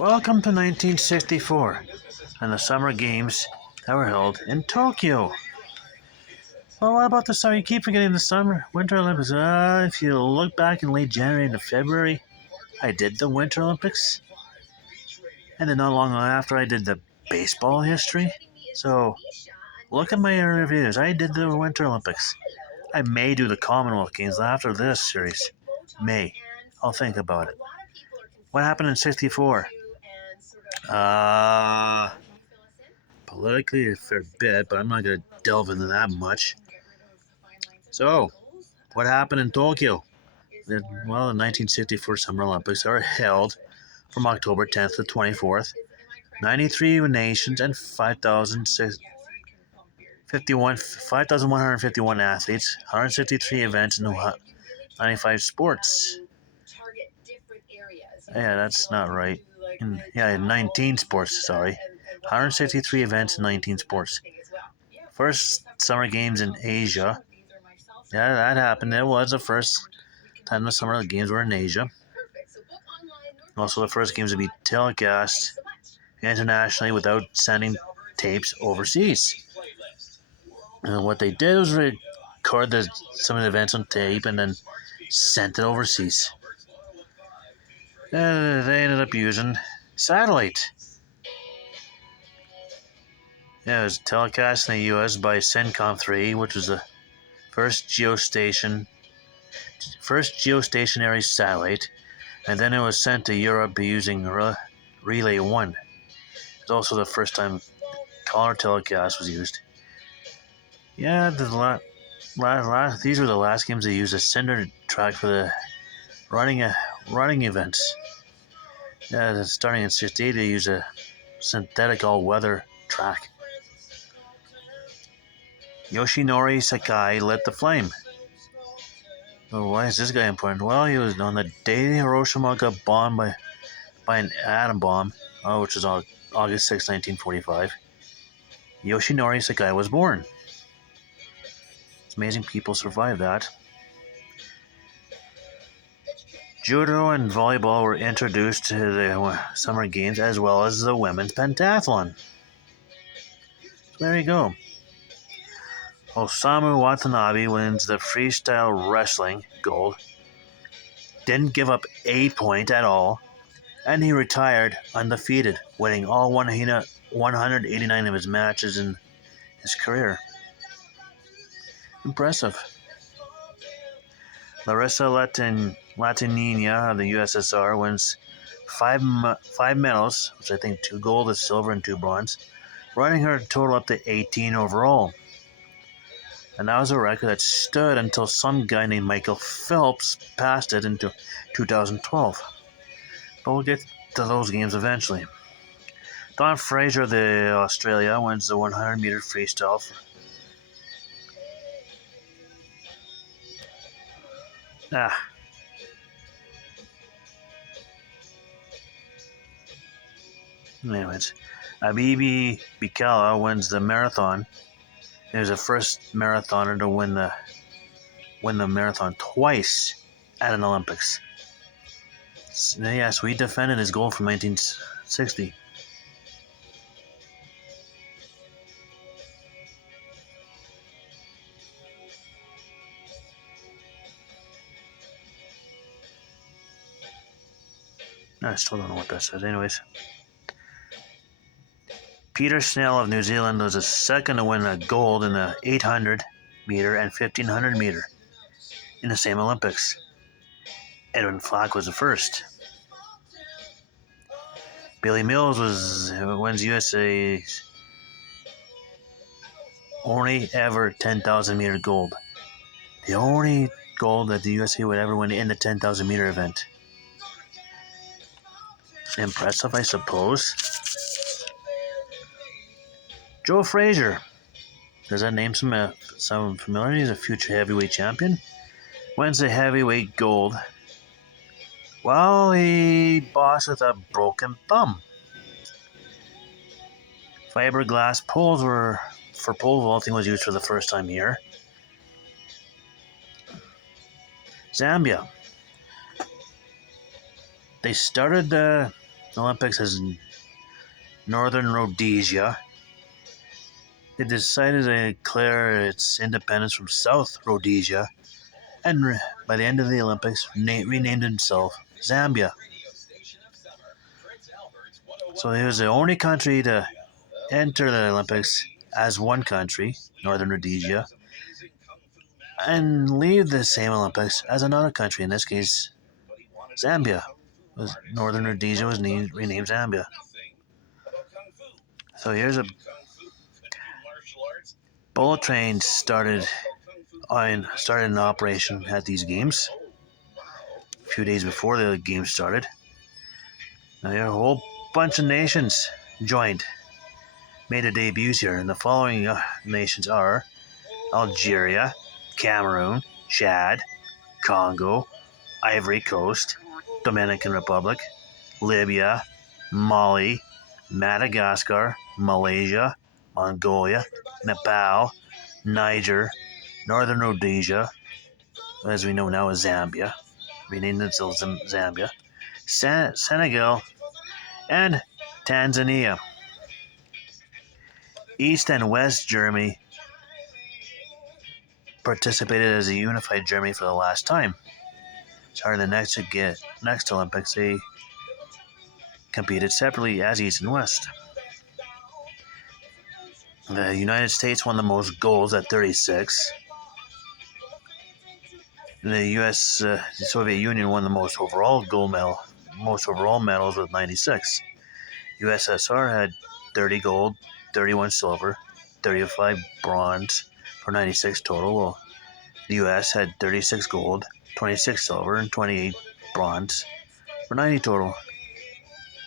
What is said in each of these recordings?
Welcome to 1964 and the Summer Games that were held in Tokyo. Well, what about the summer? You keep forgetting the summer, Winter Olympics. If you look back in late January into February, I did the Winter Olympics. And then not long after, I did the baseball history. So, look at my reviews. I did the Winter Olympics. I may do the Commonwealth Games after this series. May. I'll think about it. What happened in 64? Politically a fair bit, but I'm not going to delve into that much. So, what happened in Tokyo? Well, the 1964 Summer Olympics are held from October 10th to 24th. 93 nations and 5,151 athletes, 163 events, and 95 sports. Yeah, that's not right. 19 sports, sorry. 163 events and 19 sports. First Summer Games in Asia. Yeah, that happened. It was the first time the Summer Games were in Asia. Also, the first games to be telecast internationally without sending tapes overseas. And what they did was record some of the events on tape and then sent it overseas. They ended up using satellite. Yeah, it was telecast in the U.S. by CENTCOM 3, which was the first geostationary satellite, and then it was sent to Europe using Relay 1. It's also the first time color telecast was used. Yeah, these were the last games they used a cinder track for the running events. Yeah, starting in 68, they used a synthetic all-weather track. Yoshinori Sakai lit the flame. Oh, why is this guy important? Well, he was on the day Hiroshima got bombed by an atom bomb, which was on August 6, 1945. Yoshinori Sakai was born. It's amazing people survived that. Judo and volleyball were introduced to the Summer Games as well as the women's pentathlon. So there you go. Osamu Watanabe wins the freestyle wrestling gold. Didn't give up a point at all, and he retired undefeated, winning all 189 of his matches in his career. Impressive. Larissa Latinina of the USSR wins five medals, which I think 2 gold, a silver, and 2 bronze, running her total up to 18 overall. And that was a record that stood until some guy named Michael Phelps passed it into 2012. But we'll get to those games eventually. Dawn Fraser of the Australia wins the 100-meter freestyle. Anyways, Abibi Bikala wins the marathon. He was the first marathoner to win the marathon twice at an Olympics. Yes, we defended his gold from 1960. I still don't know what that says. Anyways, Peter Snell of New Zealand was the second to win a gold in the 800 meter and 1500 meter in the same Olympics. Edwin Flack was the first. Billy Mills wins USA's only ever 10,000 meter gold. The only gold that the USA would ever win in the 10,000 meter event. Impressive, I suppose. Joe Frazier. Does that name sound familiar? He's a future heavyweight champion. Wins the heavyweight gold. Well, he boxed with a broken thumb. Fiberglass poles for pole vaulting was used for the first time here. Zambia. They started Olympics is Northern Rhodesia. It decided to declare its independence from South Rhodesia, and by the end of the Olympics, renamed itself Zambia. So it was the only country to enter the Olympics as one country, Northern Rhodesia, and leave the same Olympics as another country, in this case, Zambia. Northern Rhodesia was renamed Zambia. So here's a bullet train started in operation at these games a few days before the games started. Now here a whole bunch of nations made their debuts here, and the following nations are Algeria, Cameroon, Chad, Congo, Ivory Coast, Dominican Republic, Libya, Mali, Madagascar, Malaysia, Mongolia, Nepal, Niger, Northern Rhodesia, as we know now as Zambia, renamed itself Zambia, Senegal, and Tanzania. East and West Germany participated as a unified Germany for the last time. Sorry, the next Olympics they competed separately as East and West. The United States won the most goals at 36. The the Soviet Union won the most overall medals with 96. USSR had 30 gold, 31 silver, 35 bronze for 96 total. Well, the US had 36 gold, 26 silver, and 28 bronze for 90 total.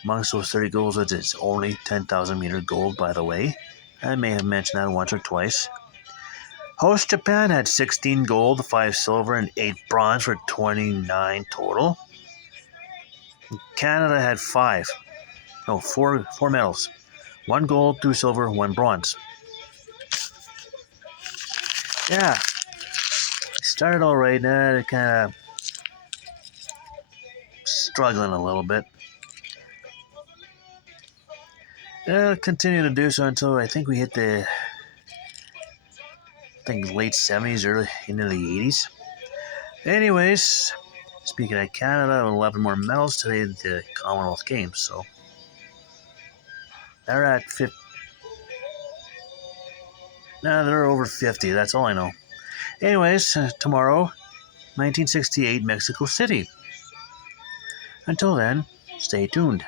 Amongst those 30 goals, it's only 10,000 meter gold, by the way. I may have mentioned that once or twice. Host Japan had 16 gold, 5 silver, and 8 bronze for 29 total. Canada had 4 medals. 1 gold, 2 silver, 1 bronze. Yeah, started all right. Kind of struggling a little bit. Continue to do so until I think we hit the late 70s, early into the 80s. Anyways, speaking of Canada, 11 more medals today at the Commonwealth Games. So they're at 50. No, they're over 50. That's all I know. Anyways, tomorrow, 1968, Mexico City. Until then, stay tuned.